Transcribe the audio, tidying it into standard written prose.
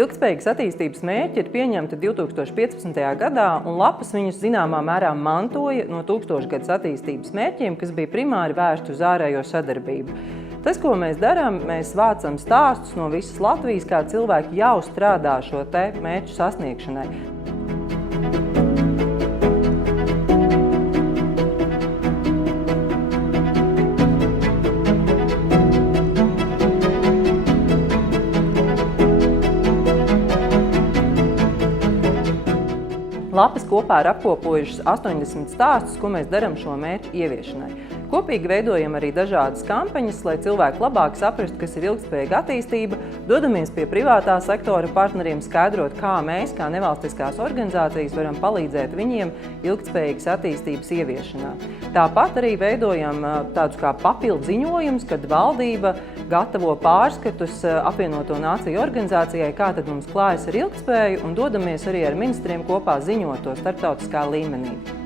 Ilgtspējīgas attīstības mērķi ir pieņemti 2015. gadā, un Lapas viņus zināmā mērā mantoja no tūkstošgadus attīstības mērķiem, kas bija primāri vērsti uz ārējo sadarbību. Tas, ko mēs darām, mēs vācam stāstus no visas Latvijas, kā cilvēki jau strādā šo mērķu sasniegšanai. Lapas kopā ir apkopojušas 80 stāstus, ko mēs darām šo mērķu ieviešanai. Kopīgi veidojam arī dažādas kampaņas, lai cilvēki labāk saprastu, kas ir ilgtspējīga attīstība, dodamies pie privātā sektora partneriem skaidrot, kā mēs, kā nevalstiskās organizācijas, varam palīdzēt viņiem ilgtspējīgas attīstības ieviešanā. Tāpat arī veidojam tādus kā papildu ziņojumus, kad valdība gatavo pārskatus apvienoto nāciju organizācijai, kā tad mums klājas ar ilgtspēju, un dodamies arī ar ministriem kopā ziņot to starptautiskā līmenī.